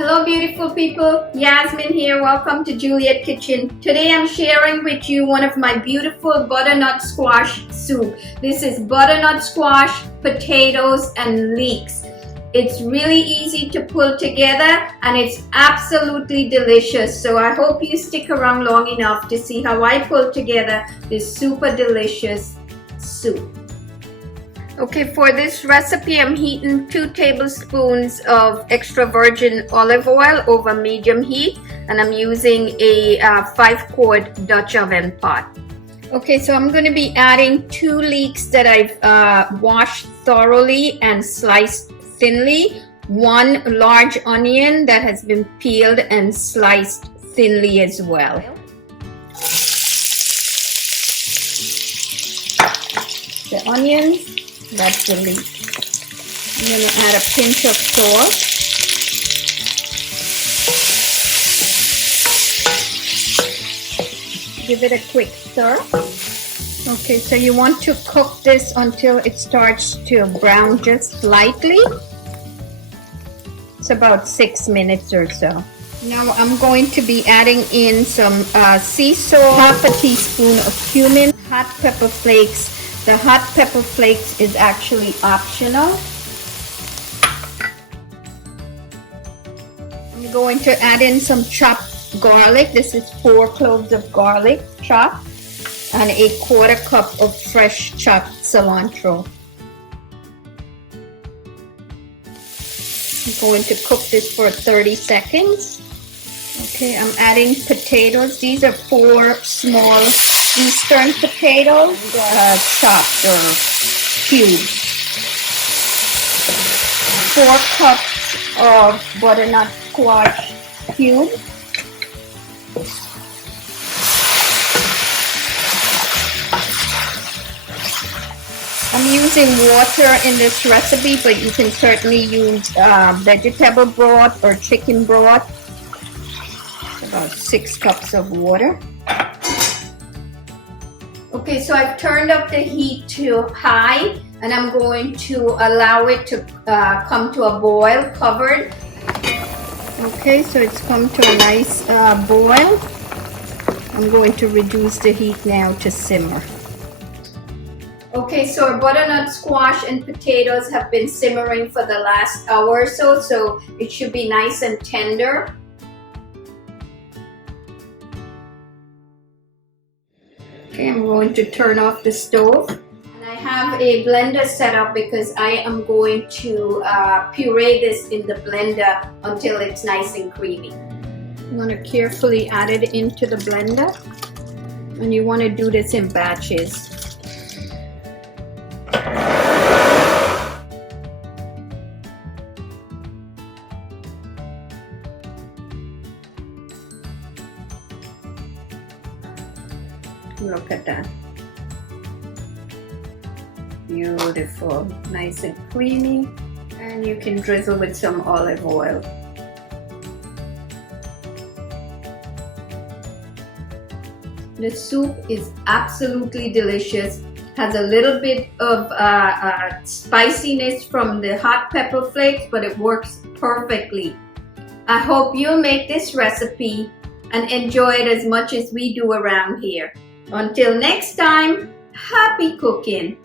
Hello beautiful people, Yasmin here. Welcome to Juliet Kitchen. Today I'm sharing with you one of my beautiful butternut squash soup. This is butternut squash, potatoes and leeks. It's really easy to pull together and it's absolutely delicious. So I hope you stick around long enough to see how I pull together this super delicious soup. Okay, for this recipe, I'm heating 2 tablespoons of extra virgin olive oil over medium heat, and I'm using a 5-quart Dutch oven pot. Okay, so I'm going to be adding 2 leeks that I've washed thoroughly and sliced thinly, 1 large onion that has been peeled and sliced thinly as well. The onions. That's the leek. I'm going to add a pinch of salt. Give it a quick stir. Okay, so you want to cook this until it starts to brown just slightly. It's about 6 minutes or so. Now I'm going to be adding in some sea salt, half a teaspoon of cumin, hot pepper flakes. The hot pepper flakes is actually optional. I'm going to add in some chopped garlic. This is 4 cloves of garlic chopped and a 1/4 cup of fresh chopped cilantro. I'm going to cook this for 30 seconds. Okay, I'm adding potatoes. These are 4 small Eastern potatoes, chopped or cubed. 4 cups of butternut squash cubed. I'm using water in this recipe, but you can certainly use vegetable broth or chicken broth. About 6 cups of water. Okay, so I've turned up the heat to high and I'm going to allow it to come to a boil covered. Okay, so it's come to a nice boil. I'm going to reduce the heat now to simmer. Okay, so our butternut squash and potatoes have been simmering for the last hour or so, so it should be nice and tender. Okay, I'm going to turn off the stove. And I have a blender set up because I am going to puree this in the blender until it's nice and creamy. I'm going to carefully add it into the blender. And you want to do this in batches. Look at that. Beautiful, nice and creamy. And you can drizzle with some olive oil. The soup is absolutely delicious. Has a little bit of spiciness from the hot pepper flakes, but it works perfectly. I hope you'll make this recipe and enjoy it as much as we do around here. Until next time, happy cooking!